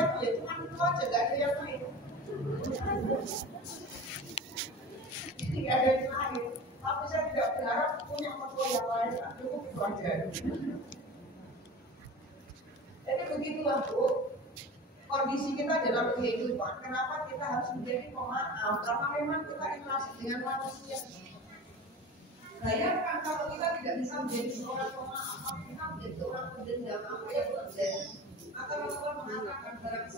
itu ya cuma itu aja, gak ada yang lain. Jadi gak ada yang lain. Tapi saya tidak berharap punya mertua yang lain, cukup itu aja. Jadi begitulah Bu, kondisi kita dalam kehidupan. Kenapa kita harus menjadi pemaaf? Karena memang kita interaksi dengan manusia. Bayangkan kalau kita tidak bisa menjadi seorang pemaaf, kita menjadi seorang pendendam, apa yang terjadi? Maka Rasulullah mengatakan barang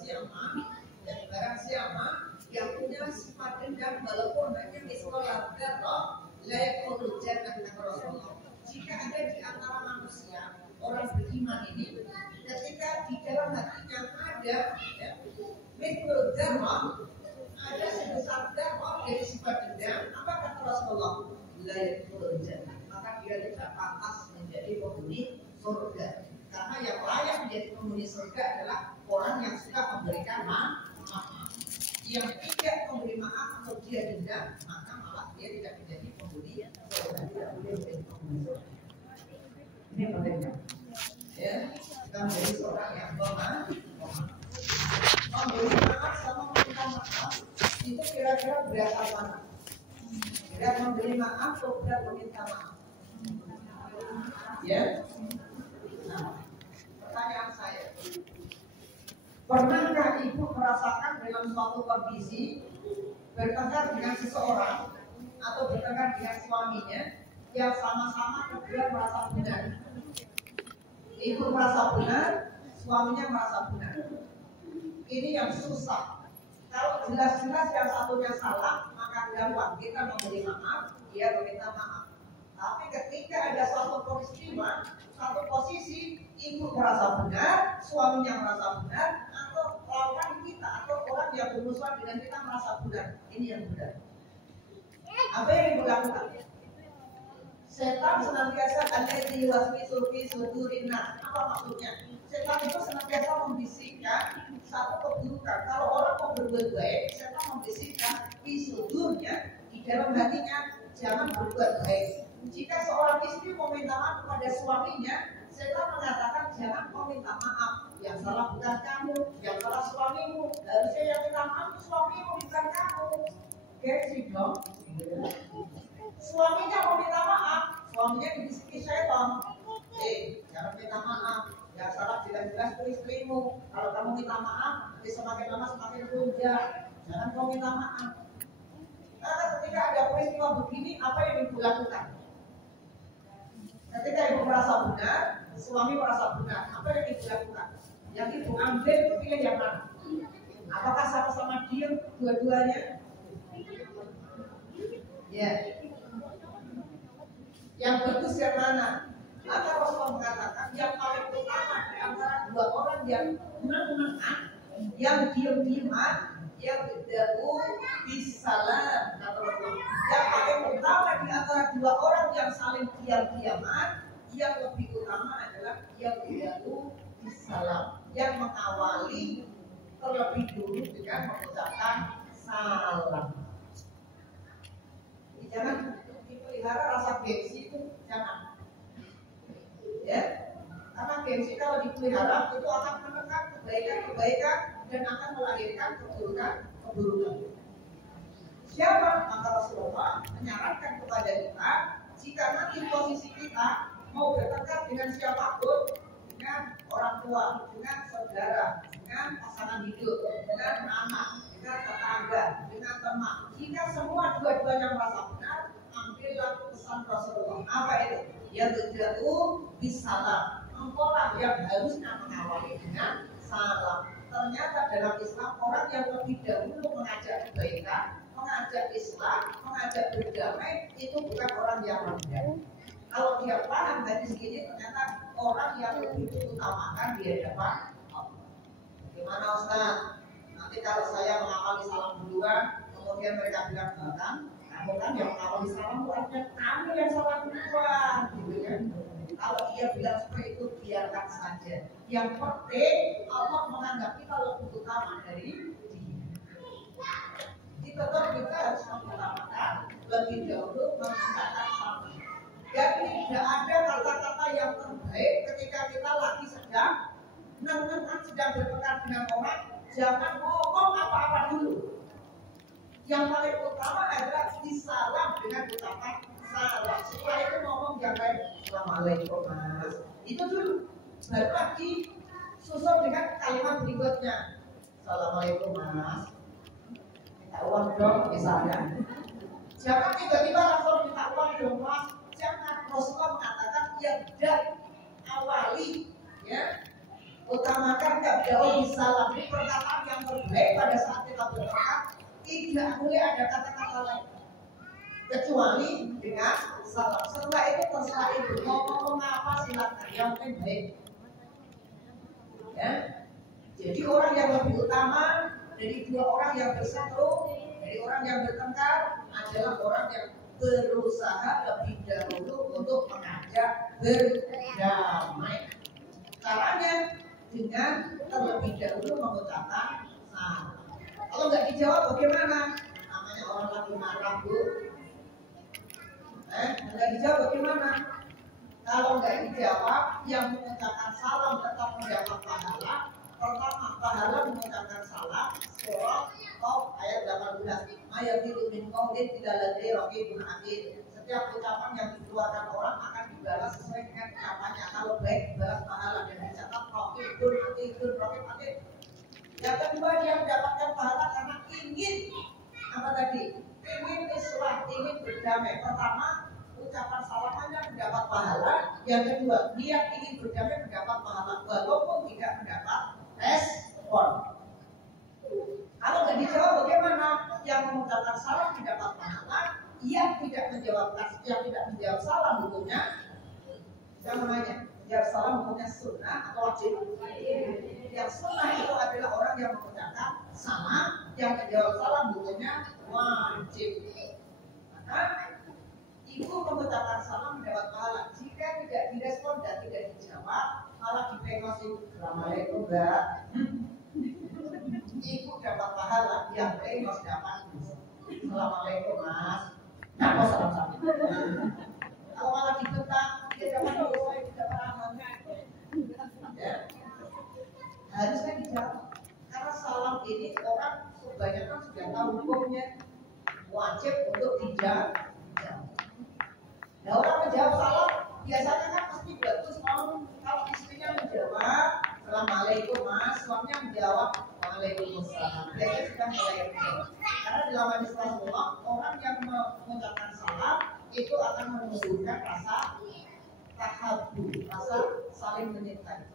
siapa yang punya sifat dendam walaupun hanya misalnya darah layak kerja dan Rasulullah. Jika ada di antara manusia orang beriman ini, ketika di dalam hatinya ada mikro darah, ada sebesar darah dari sifat dendam, apa kata Rasulullah? Layak kerja, maka dia tidak pantas menjadi penghuni surga. Karena yang layak menjadi penghuni surga adalah orang yang suka memberikan maaf. Yang tidak memberi maaf atau dia dendam, maka malah dia tidak menjadi penghuni surga. Tidak boleh menjadi penghuni surga. Ini pentingnya. Ya, kita menjadi seorang yang pemaaf. Memberi maaf sama meminta maaf itu kira-kira berapa mana? Berat memberi maaf atau berat meminta maaf? Ya. Nah, pertanyaan saya, pernahkah ibu merasakan dalam suatu kondisi bertengkar dengan seseorang atau bertengkar dengan suaminya yang sama-sama kedua merasa benar? Ibu merasa benar, suaminya merasa benar. Ini yang susah. Kalau jelas-jelas yang satunya salah, maka gampang kita memberi maaf, dia meminta maaf. Tapi ketika ada suatu peristiwa, satu posisi, ibu merasa benar, suaminya merasa benar, atau lawan kita atau orang yang bermusuhan dengan kita merasa benar, ini yang benar. Apa yang ibu lakukan? Setan senantiasa alladzi yuwaswisu fi sudurin nas. Apa maksudnya? Setan itu senantiasa membisikkan satu keburukan. Kalau orang mau berbuat baik, setan membisikkan di sudurnya, di dalam hatinya, jangan berbuat baik. Jika seorang istri meminta maaf kepada suaminya, setan mengatakan jangan kau minta maaf. Yang salah bukan kamu, yang salah suamimu. Harusnya yang minta maaf itu suamimu, bukan kamu. Gengsi dong. Suaminya mau minta maaf, suaminya dibisiki setan. Jangan minta maaf. Yang salah jelas-jelas itu istrimu. Kalau kamu minta maaf, semakin lama semakin runjak. Jangan kau minta maaf. Karena ketika ada peristiwa begini, apa yang ibu lakukan? Ketika ibu merasa benar, suami merasa benar, apa yang ibu lakukan? Yang ibu ambil, pilih yang mana? Apakah sama-sama diam dua-duanya? Ya. Yang bagus yang mana? Maka Rasulullah mengatakan yang paling utama di antara dua orang yang menang, yang diam-diaman, yang berdakwah bisalam. Yang paling utama di antara dua orang yang saling diam-diaman, yang lebih utama adalah yang berdakwah bisalam, yang mengawali terlebih dulu dengan mengucapkan salam. Jangan dipelihara rasa gengsi itu, jangan. Ya, karena gengsi kalau dipelihara itu akan menekan kebaikan-kebaikan dan akan melahirkan keburukan. Siapa? Maka Rasulullah menyarankan kepada kita, jika nanti posisi kita mau bertengkar dengan siapapun, dengan orang tua, dengan saudara, dengan pasangan hidup, dengan anak, dengan tetangga, dengan teman, jika semua dua-duanya merasa benar, ambillah pesan Rasulullah. Apa itu? Ya berjauh bisalam. Engkaulah yang harusnya mengawali dengan salam. Ternyata dalam Islam orang yang lebih dahulu mengajak kebaikan, mengajak Islam, mengajak berdamai, itu bukan orang yang rendah. Kalau dia paham dari sini, ternyata orang yang lebih diutamakan di hadapan Allah. Gimana Ustaz? Nanti kalau saya mengawali salam duluan, kemudian mereka bilang bahkan kamu kan yang mengawali salam, artinya kamu yang salah duluan, gitu kan? Kalau dia bilang seperti itu, biarkan saja. Yang penting Allah menganggap kita lebih utama dari dia. Jadi tetap kita harus mengutamakan lebih dahulu menggunakan salam. Dan tidak ada kata-kata yang terbaik ketika kita lagi sedang sedang bertengkar dengan orang, jangan ngomong apa-apa dulu. Yang paling utama adalah disalam dengan ucapan salam. Setelah itu ngomong yang lain, Assalamualaikum mas. Itu dulu. Baru lagi susul dengan kalimat berikutnya, Assalamualaikum mas. Minta uang dong misalnya. Jangan tiba-tiba langsung minta uang dong mas. Jangan. Rasulullah mengatakan yang dari awali, ya, utamakan jauh salam. Ini perkataan yang terbaik pada saat kita bertengkar. Tidak boleh ada kata-kata lain kecuali dengan salam. Setelah itu terserah ibu mau ngomong apa silakan, yang penting baik. Ya. Jadi orang yang lebih utama dari dua orang yang bersatu, dari orang yang bertengkar adalah orang yang berusaha lebih dahulu untuk mengajak berdamai. Caranya dengan terlebih dahulu mengucapkan salam. Kalau nggak dijawab bagaimana? Namanya orang lagi marah, Bu. Nggak dijawab bagaimana? Kalau nggak dijawab, yang mengucapkan salam tetap mendapat pahala. Pertama, pahala mengucapkan salam. Surah ayat 18. Mayatilu min qaulin tidak ladai raqibun atid. Setiap ucapan yang dikeluarkan orang akan dibalas sesuai dengan ucapannya. Kalau baik dibalas pahala dan dicatat raqibun atid. Yang kedua, dia mendapatkan pahala karena ingin apa tadi? Ingin islah, ingin berdamai. Pertama, ucapan salamannya mendapat pahala. Yang kedua, niat ingin berdamai mendapat pahala walaupun tidak mendapat respon. Kalau nggak dijawab bagaimana? Yang mengucapkan salam mendapat pahala, yang tidak menjawab salam hukumnya yang namanya jawab salam hukumnya sunnah atau wajib. Yang sunnah itu adalah orang yang mengucapkan salam, yang menjawab salam hukumnya wajib. Maka ibu mengucapkan salam mendapat pahala. Jika tidak direspon dan tidak dijawab, malah dipengosi, Assalamualaikum mbak. Ibu dapat pahala, yang pengos dapat Assalamualaikum mas. Apa salam-salam? Kalau malah ditentang, dia dapat dosa, tidak paham. Ya. Harusnya dijawab. Karena salam ini orang kebanyakan sudah tahu hukumnya, wajib untuk dijawab. Nah, orang menjawab salam biasanya kan pasti bagus. Kalau istrinya menjawab Assalamualaikum mas, suaminya menjawab Waalaikumsalam. Biasanya sudah mulai. Karena dalam hadis Rasulullah, orang yang mengucapkan salam itu akan menunjukkan rasa tahabbu, rasa saling mencintai.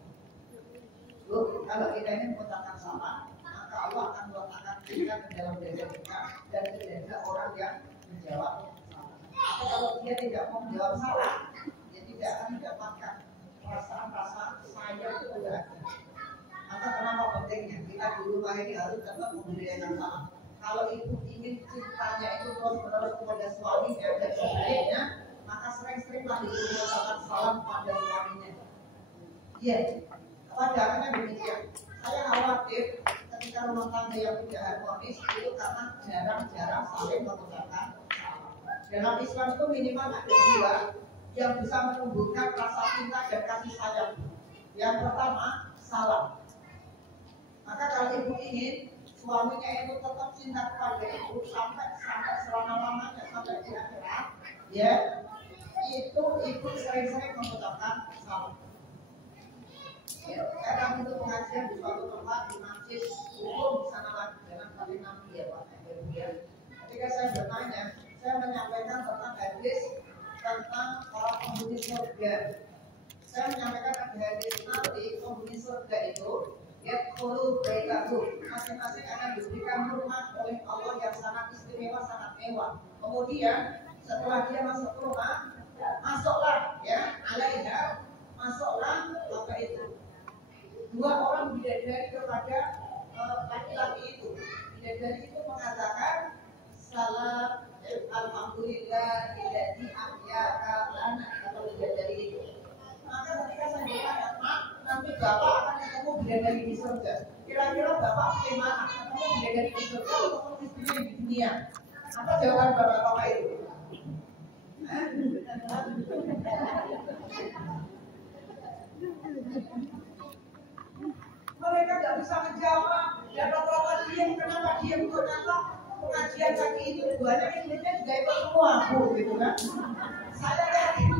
Kalau kita ini mengucapkan salam, maka Allah akan meletakkan kita di dalam dada kita dan tidak ada orang yang menjawab salam. Atau kalau dia tidak mau menjawab salam, dia tidak akan mendapatkan perasaan-rasa sayang itu tidak ada. Maka kenapa pentingnya kita di rumah ini harus tetap membudayakan salam. Kalau ibu ingin cintanya itu terus-menerus kepada suaminya dan sebaliknya, maka sering-seringlah ibu mengucapkan salam kepada suaminya. Iya, padahal demikian. Saya khawatir ketika rumah tangga yang tidak harmonis itu karena jarang-jarang saling mengucapkan salam. Dalam Islam itu minimal ada dua yang bisa menumbuhkan rasa cinta dan kasih sayang. Yang pertama, salam. Maka kalau ibu ingin suaminya itu tetap cinta kepada ibu sampai selama-lamanya sampai di akhirat, ya, itu ibu sering-sering mengucapkan salam. Ya, kadang itu pengajian di suatu tempat di masjid umum di sana lagi dengan kali Nabi ya Pak. Ketika saya bertanya, saya menyampaikan tentang hadis tentang para penghuni surga. Saya menyampaikan hadis nanti penghuni surga itu yadkhulu baitahu, masing-masing akan diberikan rumah oleh Allah yang sangat istimewa, sangat mewah. Kemudian setelah dia masuk rumah, masuklah ya alaiha, masuklah apa itu? Dua orang bidadari kepada laki-laki itu. Bidadari itu mengatakan salam alhamdulillah alladzi ahyaka lana, atau bidadari itu. Maka ketika saya bertanya, nanti bapak akan ketemu bidadari di surga. Kira-kira bapak bagaimana? Ketemu bidadari di surga atau istrinya di dunia? Apa jawaban bapak-bapak itu? Mereka bisa menjawab. Dan rata-rata diam. Kenapa diam? Ternyata pengajian kaki itu banyak Inggrisnya juga ikut semua, Bu, gitu kan? Saya yakin.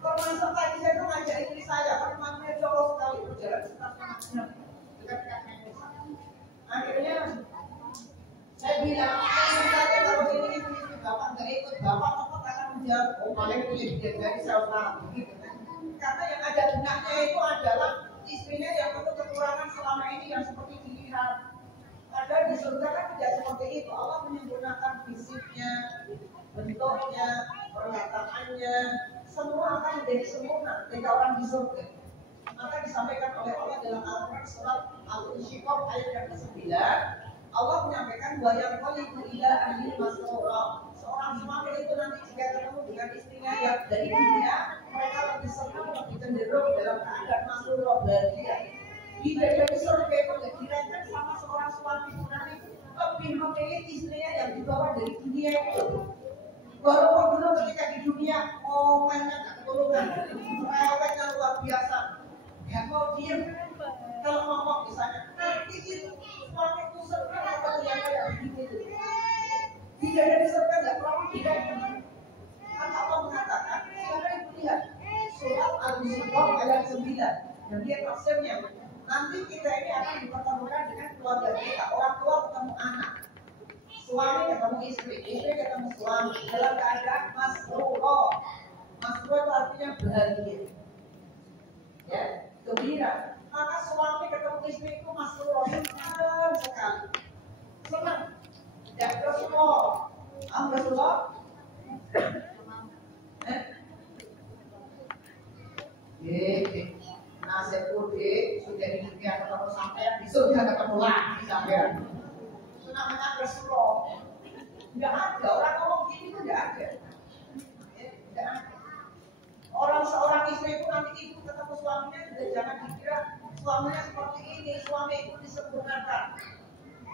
Termasuk tadi saya tuh ngajak istri saya, kan maknya jauh sekali berjalan sekitar 1,5 jam dekat-dekat Memphis. Akhirnya saya bilang, saja kalau ini istri bapak nggak ikut, bapak akan menjawab, oh paling punya dia dari saudara, gitu kan? Karena yang ada benaknya itu adalah istrinya yang penuh kekurangan selama ini yang seperti dilihat. Padahal di surga kan tidak seperti itu. Allah menyempurnakan fisiknya, bentuknya, perkataannya, semua akan menjadi sempurna ketika orang di surga. Maka disampaikan oleh Allah dalam Al-Quran surat Al-Insyiqaq ayat yang ke-9. Allah menyampaikan wa yanqalibu ila ahli masrura. Seorang suami itu nanti jika ketemu dengan istrinya yang dari dunia, mereka lebih senang, lebih cenderung dalam keadaan masrura, bahagia. Bila dari surga itu dirayakan sama seorang suami itu nanti lebih memilih istrinya yang dibawa dari dunia itu. Walaupun dulu ketika di dunia momennya tak ketulungan, rewetnya luar biasa, nggak mau diam. Kalau ngomong misalnya, nanti itu suami itu senang apa yang kayak begitu. Tidak dari surga nggak pernah tidak. Kan Allah mengatakan, sekarang ibu lihat surat Al-Insyiqaq ayat 9 dan dia tafsirnya. Nanti kita ini akan dipertemukan dengan keluarga kita, orang tua ketemu anak, suami ketemu istri, istri ketemu suami dalam keadaan masrur. Masrur itu artinya bahagia, ya, gembira. Maka suami ketemu istri itu masrur, senang sekali, senang. Ya Rasulullah, Rasulullah. Nasib kudik sudah di dunia ketemu sampean, di surga ketemu lagi sampean. Itu namanya Rasulullah. Tidak ada orang ngomong gini itu tidak ada. Tidak ada. Orang seorang istri itu nanti ibu ketemu suaminya juga jangan dikira suaminya seperti ini, suami itu disempurnakan.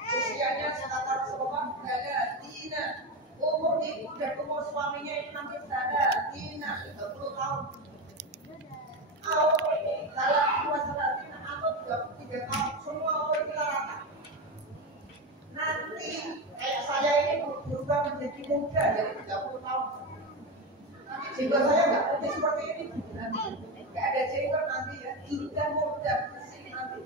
Usianya kata Rasulullah ada Dina. Umur ibu dan umur suaminya itu nanti ada Dina 30 tahun. Kalau masalah atau 23 tahun semua umur kita rata. Nanti kayak saya ini berubah menjadi muda dari 30 tahun. Nanti jenggot saya nggak putih seperti ini. Nggak ada jenggot nanti ya. Sudah muda bersih nanti.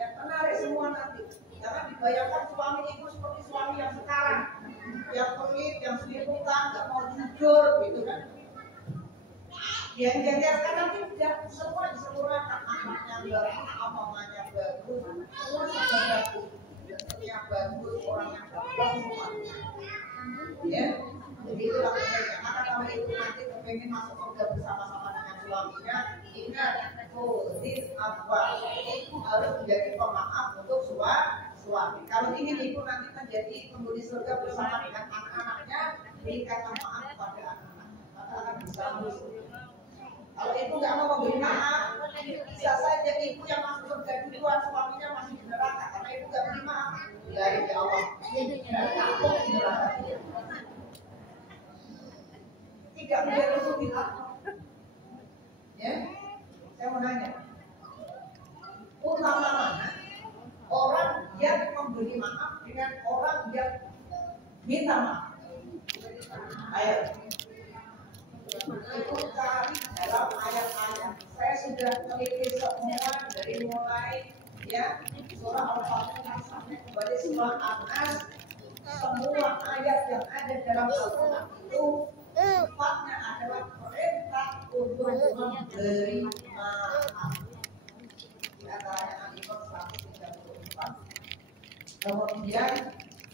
Ya menarik semua nanti. Jangan dibayangkan suami ibu seperti suami yang sekarang, yang pelit, yang selimutan, nggak mau jujur, gitu kan? Yang kan nanti tidak semua disempurnakan, anaknya bagus, omongannya bagus, semua sudah bagus, yang bagus, orang yang bagus semua. Ya, begitulah mereka. Maka kalau ibu nanti kepengen masuk surga bersama-sama dengan suaminya, ingat, this apa? Ibu harus menjadi pemaaf untuk suami. Kalau ingin ibu nanti menjadi penghuni surga bersama dengan anak-anaknya, berikan maaf kepada anak-anak, maka akan bisa masuk. Kalau ibu nggak mau memberi maaf, bisa saja ibu yang masuk surga duluan, suaminya masih di neraka karena ibu nggak beri maaf. Ya Allah, takut di neraka. Tidak menjadi sunnah. Ya, saya mau nanya, utama mana orang yang memberi maaf dengan orang yang minta maaf? Ayo. Itu cari dalam ayat-ayat. Saya sudah teliti semua dari mulai ya surah Al-Fatihah sampai kembali surah An-Nas. Semua ayat yang ada dalam Al-Quran itu sifatnya adalah perintah untuk memberi maaf. Di antaranya Al-Imam 134. Kemudian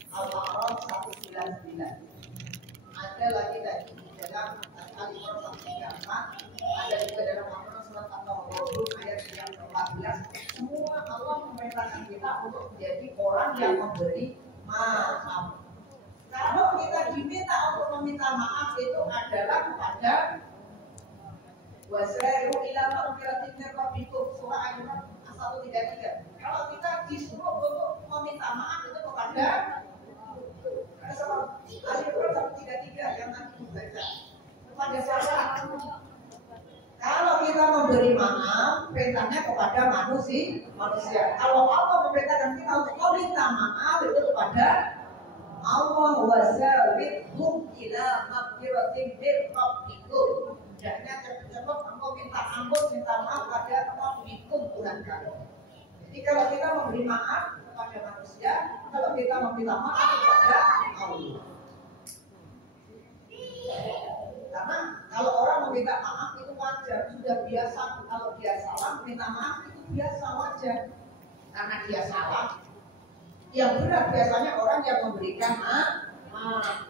Al-A'raf 199. Ada lagi tadi dalam Al-Imam 134, ada juga dalam Al-Quran surat At-Taubah ayat yang ke-14. Semua Allah memerintahkan kita untuk menjadi orang yang memberi maaf. Kalau kita diminta untuk meminta maaf itu adalah kepada wasairu ila maghfiratin min rabbikum surah Al-Imam 133. Kalau kita disuruh untuk meminta maaf itu kepada Al-Quran 133 yang nanti dibaca kepada siapa? Kalau kita memberi maaf, perintahnya kepada manusia. Kalau Allah memerintahkan kita untuk meminta maaf itu kepada Allah, wazawidhum ila maghfiratin min rabbikum. Hendaknya cepat-cepat engkau minta ampun, minta maaf pada Rabbikum, Tuhan kamu. Jadi kalau kita memberi maaf kepada manusia, kalau kita meminta maaf kepada Allah. Karena kalau orang meminta maaf itu wajar, sudah biasa. Kalau dia salah, minta maaf itu biasa, wajar. Karena dia salah. Yang berat biasanya orang yang memberikan maaf.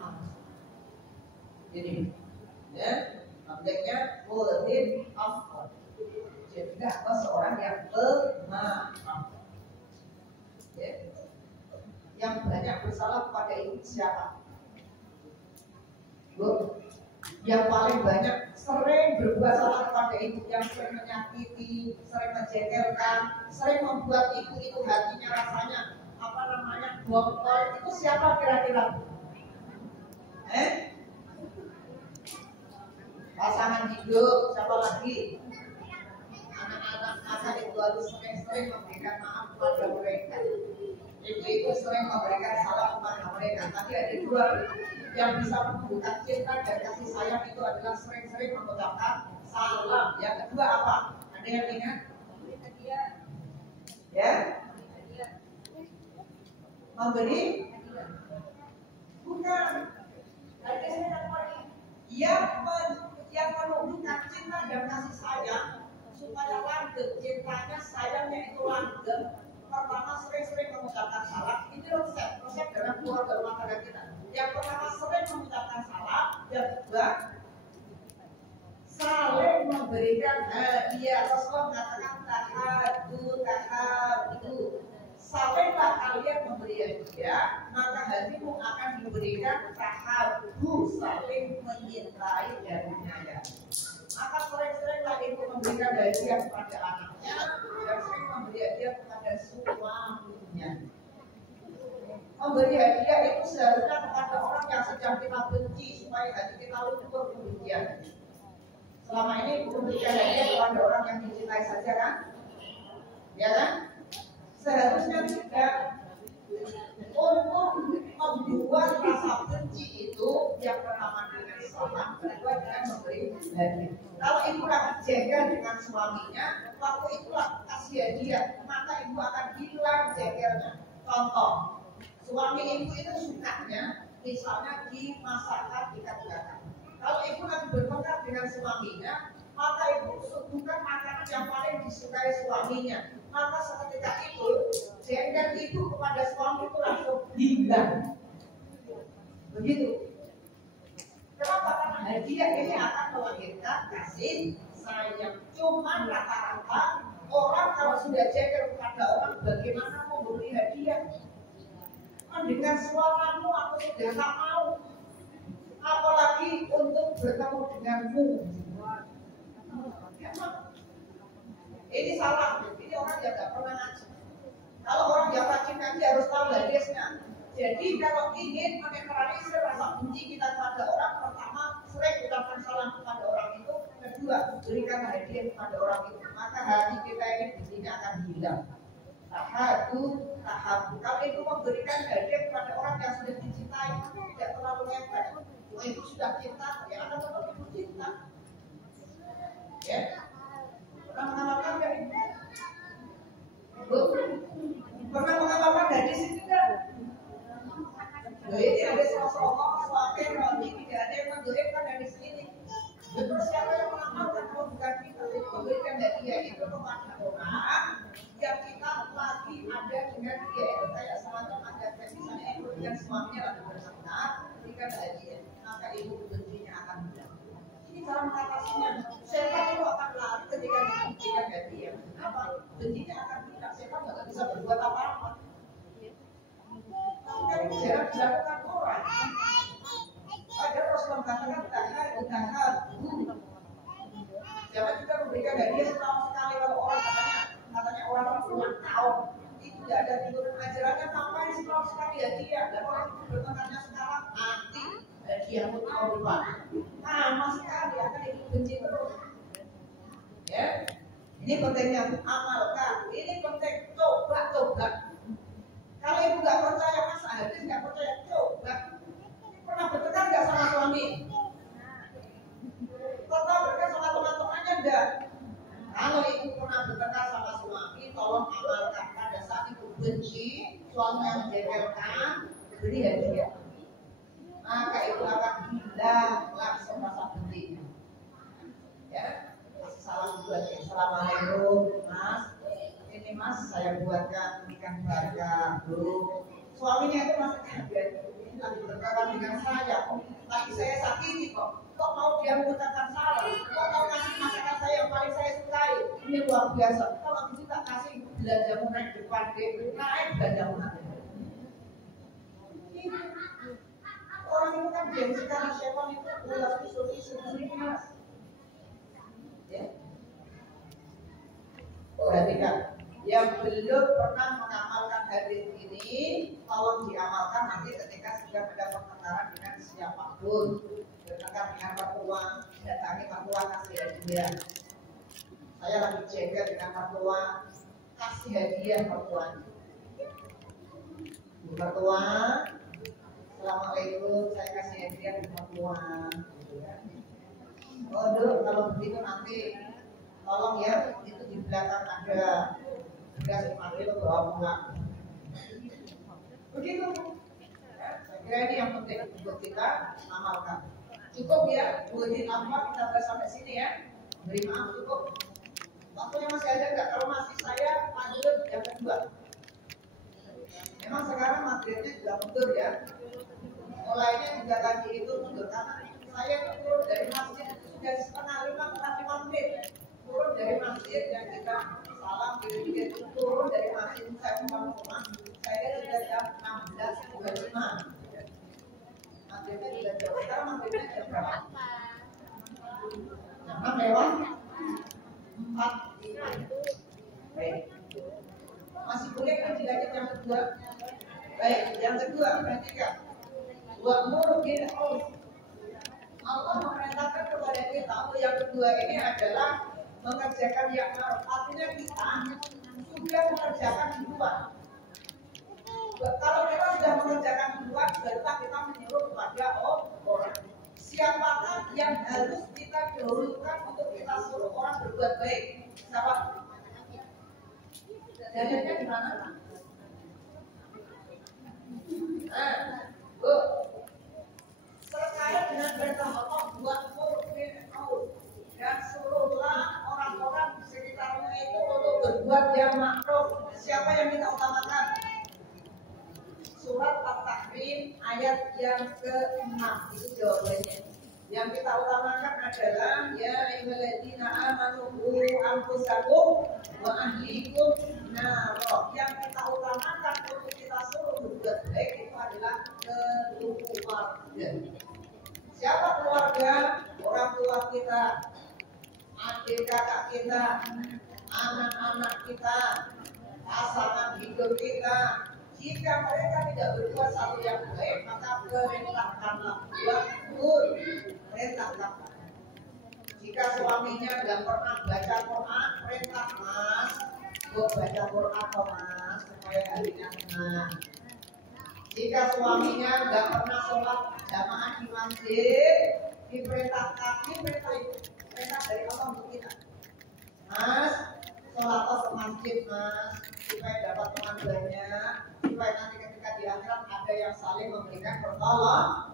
Jadi, ya, objeknya within of. Jadi apa seorang yang pemaaf. Ya. Yang banyak bersalah kepada ibu siapa? Bu, yang paling banyak sering berbuat salah kepada ibu, yang sering menyakiti, sering menjengkelkan, sering membuat ibu itu hatinya rasanya bongkol, itu siapa kira-kira? Pasangan hidup, siapa lagi? Anak-anak itu harus sering-sering memberikan maaf kepada mereka. Ibu-ibu sering memberikan salah kepada mereka. Tapi ada dua yang bisa menumbuhkan cinta dan kasih sayang, itu adalah sering-sering mengucapkan salam. Yang kedua apa? Ada yang ingat? Ya? Memberi? Bukan. Yang menumbuhkan cinta dan kasih sayang supaya langgeng cintanya, sayangnya itu langgeng. Pertama sering-sering mengucapkan salah. Ini resep dalam keluarga rumah tangga kita. Yang pertama sering mengucapkan salah. Yang kedua saling memberikan hadiah. Rasulullah mengatakan tahadu. Salinglah kalian memberi hadiah, maka hatimu akan diberikan tahadu, saling menyintai dan menyayangi. Maka sering-seringlah ibu memberikan hadiah kepada anaknya dan sering memberi hadiah kepada suaminya. Memberi hadiah itu seharusnya kepada orang yang sedang kita benci, supaya hati kita luntur kebencian. Selama ini memberikan hadiah kepada orang yang dicintai saja kan? Ya kan? Seharusnya tidak. Untuk membuat rasa benci itu yang pertama dengan salah, kedua dengan memberi hadiah. Kalau ibu akan jengkel dengan suaminya, waktu itulah kasih hadiah, maka ibu akan hilang jengkelnya. Contoh, suami ibu itu sukanya misalnya dimasakkan dikatakan. Kalau ibu lagi bertengkar dengan suaminya, maka ibu suguhkan makanan yang paling disukai suaminya. Maka seketika itu jengkel ibu kepada suami itu langsung hilang. Begitu. Kenapa? Karena hadiah ini akan melahirkan kasih sayang. Cuma rata-rata orang kalau sudah jengkel kepada orang, bagaimana mau beri hadiah? Mendengar suaramu aku sudah tak mau. Apalagi untuk bertemu denganmu. Ini salah. Ini orang yang tidak pernah ngaji. Kalau orang yang rajin ngaji harus tahu hadisnya. Jadi kalau ingin menetralisir rasa benci kita kepada orang, pertama sering ucapkan salam kepada orang itu, kedua berikan hadiah kepada orang itu, maka hati kita ini bencinya akan hilang. Tahadu. Kalau itu memberikan hadiah kepada orang yang sudah dicintai, tidak terlalu ngepet. Itu sudah cinta, ya akan tetap ibu cinta. Ya. Pernah mengamalkan gak ini? Pernah mengamalkan hadis ini enggak? Ini ada sosok suami roti, tidak ada yang menggolekkan hadis ini. Terus siapa yang mengamalkan kalau bukan kita? Memberikan hadiah itu kepada orang yang kita lagi ada dengan dia. Itu kayak semacam ada misalnya ibu dengan suaminya lagi bersenang, berikan hadiah, maka ibu bencinya akan hilang. Ini cara mengatasinya. Setan itu akan lari ketika diberikan hadiah. Apa? Bencinya akan hilang. Setan tidak bisa berbuat apa-apa. Tapi kan ini jarang dilakukan orang. Padahal Rasulullah mengatakan tahadu. Jangan kita memberikan hadiah setahun sekali. Kalau orang katanya orang ulang tahun itu tidak ada turun ajarannya, ngapain setahun sekali hadiah? Dan orang itu bertengkarnya sekarang anti hadiah untuk tahun depan. Sama sekali akan itu benci terus. Ya, Ini pentingnya amalkan. Ini penting. Coba. Kalau ibu nggak percaya, masa hadis nggak percaya, coba. Pernah bertengkar nggak sama suami? Pernah bertengkar sama teman-temannya enggak? Kalau ibu pernah bertengkar sama suami, tolong amalkan. Pada saat ibu benci, suami yang menjengkelkan, beri hadiah. Maka itu akan hilang langsung rasa benci. Ya. Salam buat ya. Assalamualaikum mas. Ini mas saya buatkan ikan bakar dulu. Suaminya itu masih kaget. Ini lagi berkawan dengan saya. Lagi saya sakiti kok. Kok mau dia mengucapkan salam? Kok mau kasih masakan saya yang paling saya sukai? Ini luar biasa. Kalau bisa tak kasih belanjamu naik depan deh. Naik belanjamu nanti. Orang itu kan gengsi karena syaitan itu ulas isu mas. Ya. Perhatikan, yang belum pernah mengamalkan hadis ini, tolong diamalkan nanti ketika sudah ada pertengkaran dengan siapapun, bertengkar dengan mertua, datangi mertua kasih hadiah. Saya lagi jaga dengan mertua, kasih hadiah mertua. Mertua, assalamualaikum, saya kasih hadiah ke mertua. Oh, dulu kalau begitu nanti tolong ya, itu di belakang ada beras panggil bawa pulang. Begitu. Ya, saya kira ini yang penting untuk kita amalkan. Cukup ya, buat apa kita bahas sampai sini ya. Beri maaf cukup. Waktunya masih ada nggak? Kalau masih saya lanjut yang kedua. Memang sekarang maghribnya juga mundur ya. Mulainya juga lagi itu mundur karena saya turun dari masjid sudah setengah 5 menit. Turun dari masjid yang kita salam diri turun dari masjid saya pulang rumah saya sudah jam 16.25. Maghribnya sudah jauh. Sekarang maghribnya jam berapa? Jam 6 lewat 4. Baik. Masih boleh kan dilanjut yang kedua? Baik, yang kedua perhatikan. Wa'mur bil 'urf. Allah memerintahkan kepada kita untuk yang kedua ini adalah mengerjakan yang ma'ruf. Artinya kita sudah mengerjakan di luar. Kalau kita sudah mengerjakan di luar, barulah kita menyuruh kepada orang. Siapakah yang harus kita dahulukan untuk kita suruh orang berbuat baik? Siapa? Dalilnya di mana? Bu, terkait dengan perintah Allah buat bil 'urf dan suruhlah orang-orang di sekitarnya itu untuk berbuat yang ma'ruf. Siapa yang kita utamakan? Surat At-Tahrim ayat yang ke-6 itu jawabannya. Yang kita utamakan adalah ya ayyuhalladzina amanu qu anfusakum wa ahlikum nar. Yang kita utamakan untuk kita suruh berbuat baik itu adalah keluarga. Siapa keluarga? Orang tua kita, adik kakak kita, anak-anak kita, pasangan hidup kita. Jika mereka tidak berbuat satu yang baik, maka perintahkanlah buat perintahkan. Jika suaminya tidak pernah baca Quran, perintah mas, buat baca Quran atau mas supaya harinya tenang. Jika suaminya tidak pernah sholat jamaah di masjid, diperintahkan, perintah dari Allah untuk kita. Mas, sholat ke masjid mas, supaya dapat teman banyak, supaya nanti ketika di akhirat ada yang saling memberikan pertolongan.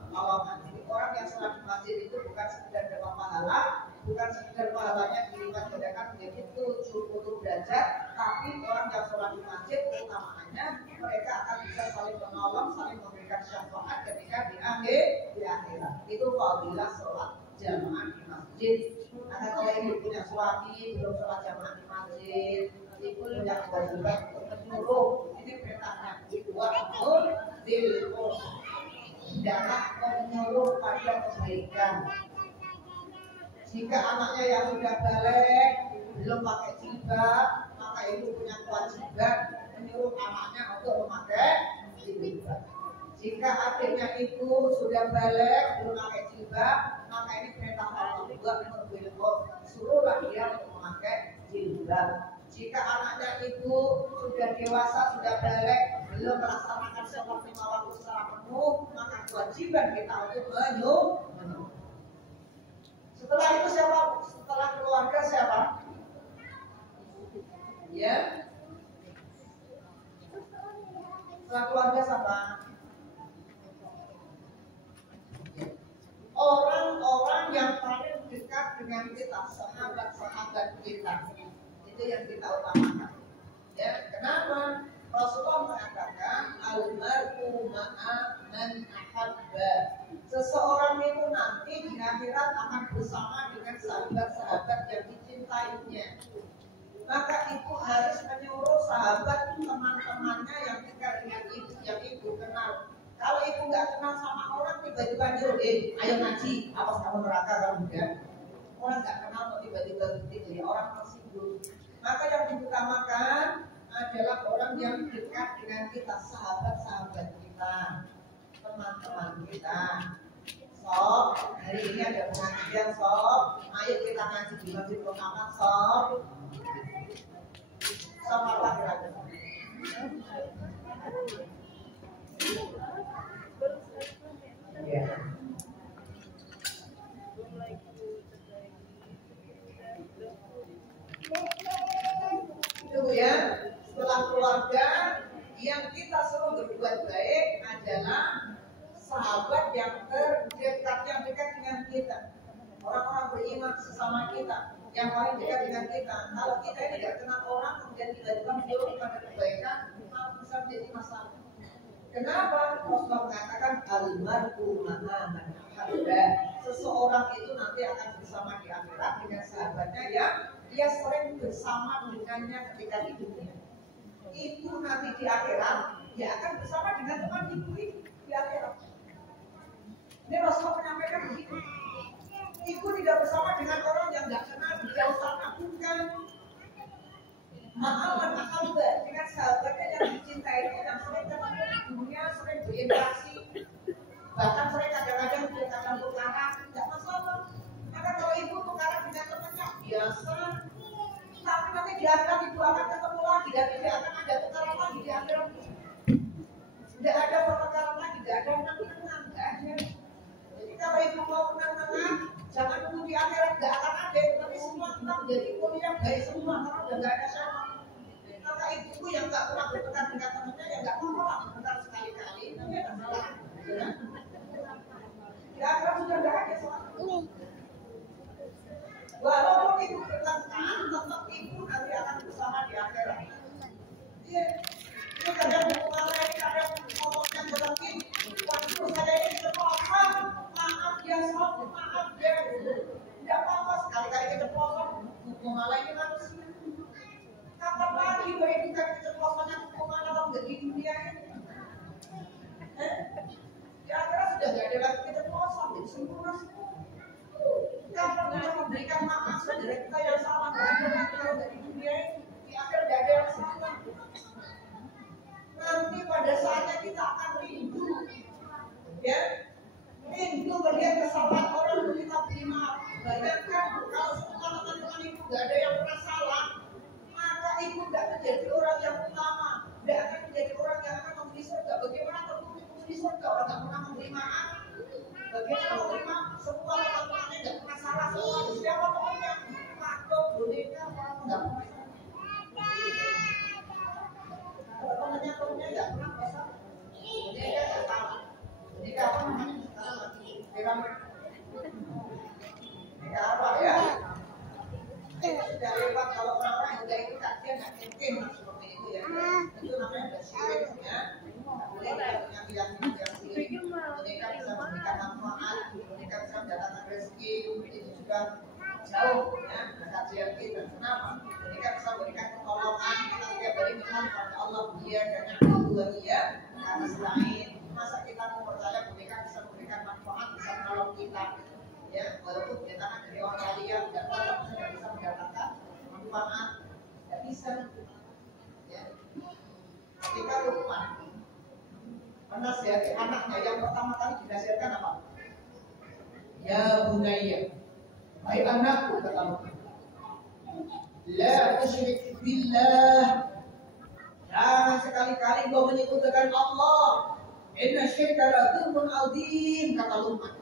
Jadi orang yang sholat di masjid itu bukan sekedar dapat pahala, bukan sekedar pahalanya dilipat gandakan menjadi 70 derajat, tapi orang yang sholat di masjid utamanya mereka akan bisa saling menolong, saling memberikan syafaat ketika di akhirat. Itu fadilah sholat jamaah di masjid. Karena kalau ibu punya suami belum sholat jamaah di masjid, ibu punya kewajiban untuk menyuruh. Ini perintahnya wa'mur bil 'urf. Hendaklah menyuruh pada kebaikan. Jika anaknya yang sudah balik belum pakai jilbab, maka ibu punya kewajiban menyuruh anaknya untuk memakai jilbab. Jika adiknya ibu sudah balik belum pakai jilbab, maka ini perintah Allah juga untuk suruhlah dia untuk memakai jilbab. kewajiban. Jika anaknya itu sudah dewasa, sudah balik, belum melaksanakan sholat 5 waktu secara penuh, maka kewajiban kita untuk menyuruh. Setelah itu siapa? Setelah keluarga siapa? Ya. Setelah keluarga siapa? Orang-orang yang paling dekat dengan kita, sahabat-sahabat kita. Itu yang kita utamakan. Ya, kenapa? Rasulullah mengatakan al-mar'u ma'a man ahabba. Seseorang itu nanti di akhirat akan bersama dengan sahabat-sahabat yang dicintainya. Maka itu harus menyuruh sahabat teman-temannya yang dekat dengan ibu, yang ibu kenal. Kalau ibu nggak kenal sama orang, tiba-tiba nyuruh, ayo ngaji, awas kamu neraka kamu enggak. Orang nggak kenal kok tiba-tiba begitu ya, orang tersinggung. Maka yang diutamakan adalah orang yang dekat dengan kita, sahabat-sahabat kita, teman-teman kita. Sob, hari ini ada pengajian sob, ayo kita ngaji di Masjid Muhammad sob. Sob apa kira-kira? Ya. Itu ya, setelah keluarga yang kita suruh berbuat baik adalah sahabat yang terdekat, yang dekat dengan kita, orang-orang beriman sesama kita, yang paling dekat dengan kita. Kalau kita ini tidak kenal orang, kemudian tiba-tiba menyuruh kepada kebaikan, malah bisa menjadi masalah. Kenapa? Rasulullah mengatakan al-mar'u ma'a man ahabba. Seseorang itu nanti akan bersama di akhirat dengan sahabatnya yang dia sering bersama dengannya ketika di dunia. Itu nanti di akhirat dia akan bersama dengan teman ibu di akhirat. Ini Rasulullah menyampaikan begitu. Ibu tidak bersama dengan orang yang tidak kenal di jauh sana, bukan. Ma'aman ahabba, dengan sahabatnya yang dicintainya, yang sering ketemu di dunia, sering berinteraksi, bahkan sering kadang-kadang tukaran, tidak masalah. Maka kalau ibu tukaran dengan temannya biasa, tapi nanti di akhirat ibu akan ketemu lagi dan tidak akan ada tukaran lagi di akhirat. Tidak ada pertukaran lagi, tidak ada kenang-kenang, tidak ada. Jadi kalau ibu mau kenang-kenang, jangan tunggu di akhirat, tidak akan ada. Tapi semua kita menjadi kuliah baik semua, karena sudah tidak ada sama. Maka ibuku yang nggak pernah bertukar dengan temannya, yang nggak pernah bertukar sekali-kali, tapi ada salah. Ya. Di akhirat sudah tidak ada sama. Walaupun ibu bertengkar, tetap ibu nanti akan bersama di akhirat. Iya. Itu kadang bukan lagi, kadang ngomongnya berlebih. Waktu saya ini keceplosan, maaf ya sob, maaf ya. Tidak apa-apa, sekali-kali keceplosan, hukum malah ini manusia. Kapan lagi baik kita keceplosannya hukum malah kalau nggak di dunia ini? Di akhirat sudah nggak ada lagi keceplosan, jadi sempurna semua. Kapan kita memberikan maaf saudara kita yang salah, nggak ada lagi kalau nggak di dunia ini. Di akhir nggak ada yang salah. Nanti pada saatnya kita akan rindu, ya, rindu melihat kesalahan orang untuk kita beri maaf. Bayangkan kalau semua teman-teman ibu nggak ada yang pernah salah, maka ibu nggak menjadi orang yang utama, nggak akan menjadi orang yang akan memberi surga. Bagaimana tertutup memberi surga orang nggak pernah memberi maaf? Bagaimana memberi maaf? Semua teman-temannya nggak pernah salah, semua siapa temannya? Patok, boneka, orang nggak pernah salah. Temannya nggak pernah merasa dia nggak salah. Jadi apa namanya sekarang lagi piramid. Ini apa ya? Itu sudah lewat. Kalau orang-orang yang udah ikut kajian nggak mungkin seperti itu ya. Itu namanya udah syirik ya. Nggak boleh punya keyakinan yang syirik. Mereka bisa memberikan manfaat, mereka bisa mendatangkan rezeki. Itu sudah jauh ya kajian kita. Kenapa? Mereka bisa memberikan pertolongan. Kita setiap hari minta kepada Allah dia dan Allah dia karena selain masa kita mau percaya mereka bisa memberikan manfaat, bisa menolong kita ya, walaupun kita kan dari orang kalian tidak bisa mendapatkan manfaat, tidak bisa ya. Ketika Luqman menasihati anaknya, yang pertama kali dinasihatkan apa? Ya bunayya, baik anakku, kata Luqman, La tusyrik billah. Jangan sekali-kali kau menyebut dengan Allah. Inna syirka la dzulmun adzim, kata Luqman.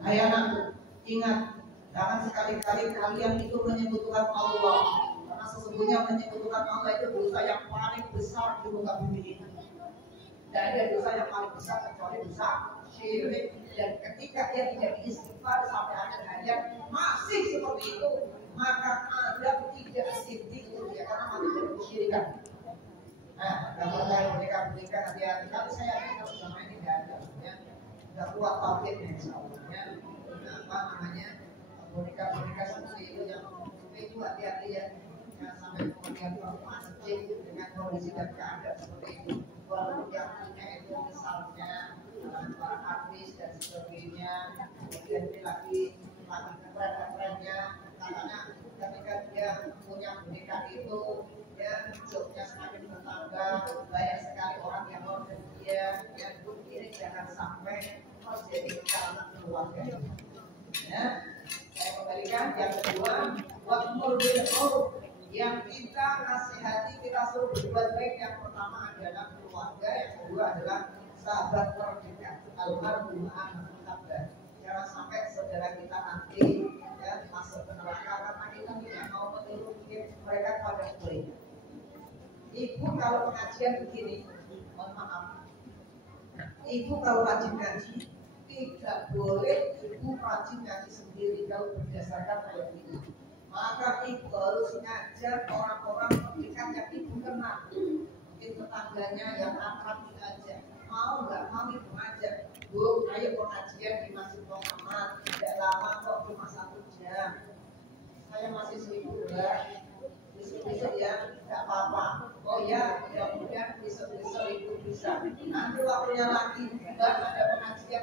Hai anakku, ingat, jangan sekali-kali kalian itu menyebutkan Allah. Karena sesungguhnya menyebutkan Allah itu dosa yang paling besar di muka bumi ini. Tidak ada dosa yang paling besar kecuali dosa syirik. Dan ketika dia tidak istighfar sampai akhir hayat masih seperti itu, maka Adam tidak siddiq itu dia karena masih dari kesyirikan. Nah, gambarkan mereka hati-hati. Tapi saya yakin kalau selama ini tidak ada, ya, tidak kuat tauhidnya insyaallah. Apa namanya boneka seperti itu yang itu hati-hati ya. Jangan sampai kemudian masjid dengan kondisi dan keadaan seperti itu. Walaupun yang punya itu misalnya para artis dan sebagainya, kemudian ini lagi keren-kerennya, katanya ketika dia punya boneka itu, ya jobnya semakin bertambah, banyak sekali orang yang order dia, ya ini jangan sampai terjadi karena keluarga. Ya, saya kembalikan yang kedua, wa'mur bil 'urf. Yang kita nasihati, kita suruh berbuat baik. Yang pertama adalah keluarga, yang kedua adalah sahabat terdekat. Almarhum ma'an sahabat. Jangan sampai saudara kita nanti ya masuk ke neraka karena kita tidak mau menurunkan mereka pada kulit. Ibu kalau pengajian begini, mohon maaf. Ibu kalau rajin ngaji tidak boleh ibu rajin ngaji sendiri kalau berdasarkan ayat ini. Maka ibu harus ngajar orang-orang terdekat yang ibu kenal. Mungkin tetangganya yang akrab aja. Mau nggak mau ibu ngajar. Bu, ayo pengajian di Masjid Muhammad. Tidak lama kok, cuma 1 jam. Saya masih sibuk ya. Besok-besok ya, nggak apa-apa. Oh ya, mudah-mudahan besok-besok ibu bisa. Nanti waktunya lagi, Mbak ada pengajian